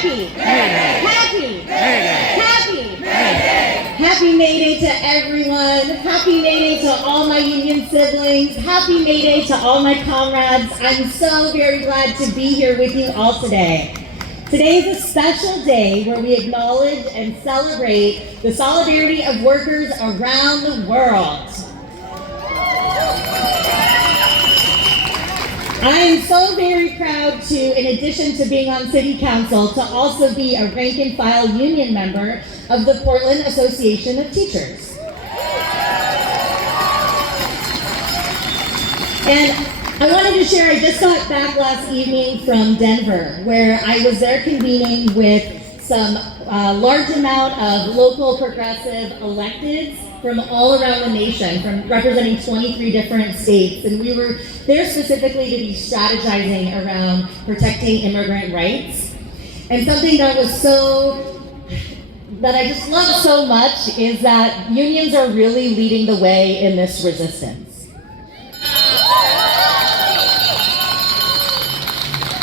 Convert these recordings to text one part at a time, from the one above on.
Happy. Happy. Happy. Happy May Day to everyone. Happy May Day to all my union siblings. Happy May Day to all my comrades. I'm so very glad to be here with you all today. Today is a special day where we acknowledge and celebrate the solidarity of workers around the world. I am so very proud to, in addition to being on City Council, to also be a rank and file union member of the Portland Association of Teachers. And I wanted to share, I just got back last evening from Denver, where I was there convening with some large amount of local progressive electeds from all around the nation, from representing 23 different states. And we were there specifically to be strategizing around protecting immigrant rights. And something that I just love so much is that unions are really leading the way in this resistance.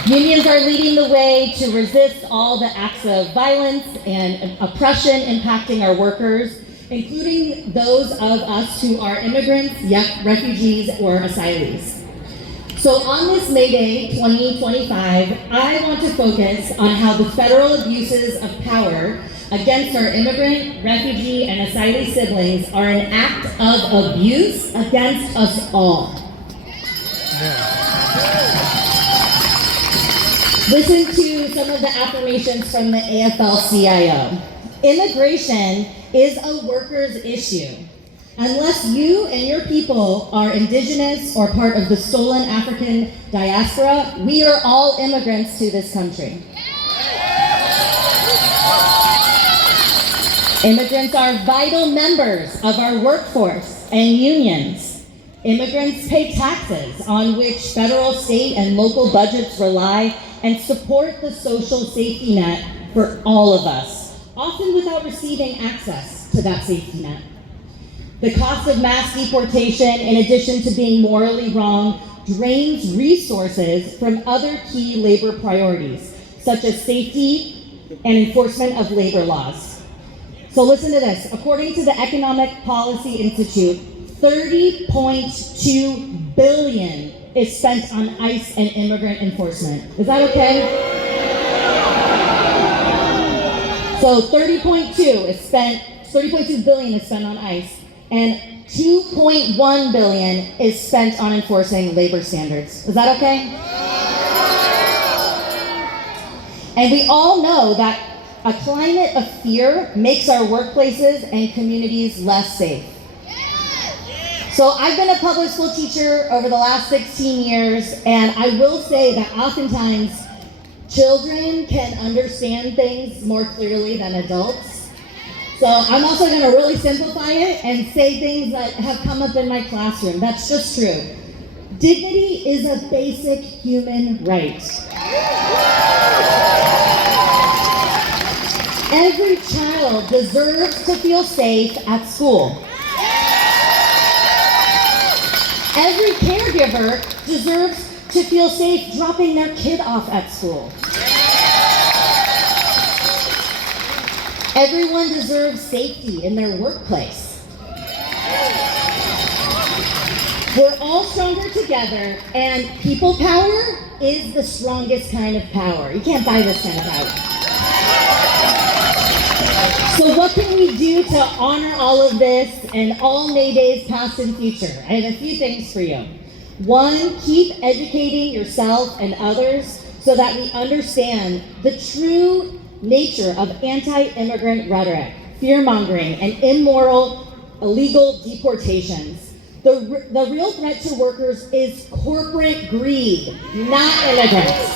Unions are leading the way to resist all the acts of violence and oppression impacting our workers, including those of us who are immigrants, refugees, or asylees. So on this May Day 2025, I want to focus on how the federal abuses of power against our immigrant, refugee, and asylee siblings are an act of abuse against us all. Listen to some of the affirmations from the AFL-CIO. Immigration is a workers' issue. Unless you and your people are indigenous or part of the stolen African diaspora, we are all immigrants to this country. Immigrants are vital members of our workforce and unions. Immigrants pay taxes on which federal, state, and local budgets rely and support the social safety net for all of us, often without receiving access to that safety net. The cost of mass deportation, in addition to being morally wrong, drains resources from other key labor priorities, such as safety and enforcement of labor laws. So listen to this. According to the Economic Policy Institute, $30.2 billion is spent on ICE and immigrant enforcement. Is that okay? So 30.2 billion is spent on ICE, and 2.1 billion is spent on enforcing labor standards. Is that okay? And we all know that a climate of fear makes our workplaces and communities less safe. So I've been a public school teacher over the last 16 years, and I will say that oftentimes children can understand things more clearly than adults. So I'm also going to really simplify it and say things that have come up in my classroom. That's just true. Dignity is a basic human right. Every child deserves to feel safe at school. Every caregiver deserves to feel safe dropping their kid off at school. Everyone deserves safety in their workplace. We're all stronger together, and people power is the strongest kind of power. You can't buy this kind of power. So what can we do to honor all of this and all May Days past and future? I have a few things for you. One, keep educating yourself and others so that we understand the true nature of anti-immigrant rhetoric, fear-mongering, and immoral, illegal deportations. The real threat to workers is corporate greed, not immigrants.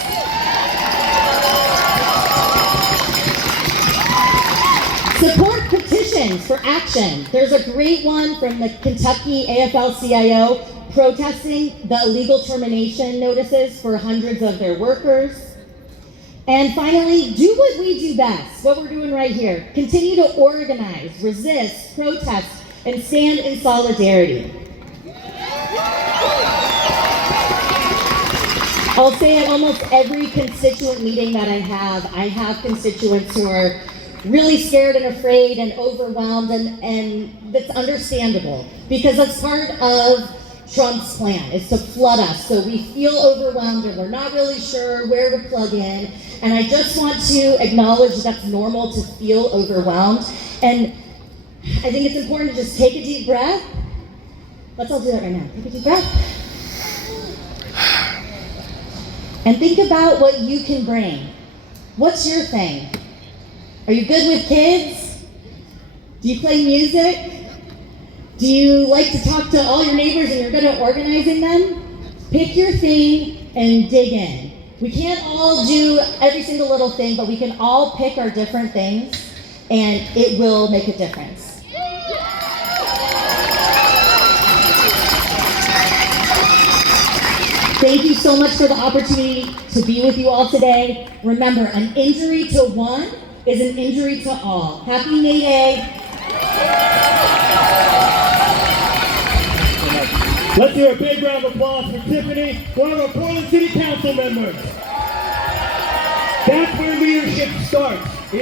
Support petitions for action. There's a great one from the Kentucky AFL-CIO protesting the illegal termination notices for hundreds of their workers. And finally, do what we do best, what we're doing right here. Continue to organize, resist, protest, and stand in solidarity. I'll say at almost every constituent meeting that I have constituents who are really scared and afraid and overwhelmed, and that's understandable because that's part of Trump's plan, is to flood us so we feel overwhelmed and we're not really sure where to plug in. And I just want to acknowledge that's normal to feel overwhelmed. And I think it's important to just take a deep breath. Let's all do that right now. Take a deep breath. And think about what you can bring. What's your thing? Are you good with kids? Do you play music? Do you like to talk to all your neighbors and you're good at organizing them? Pick your thing and dig in. We can't all do every single little thing, but we can all pick our different things and it will make a difference. Thank you so much for the opportunity to be with you all today. Remember, an injury to one is an injury to all. Happy May Day. Let's hear a big round of applause for Tiffany, one of our Portland City Council members. That's where leadership starts.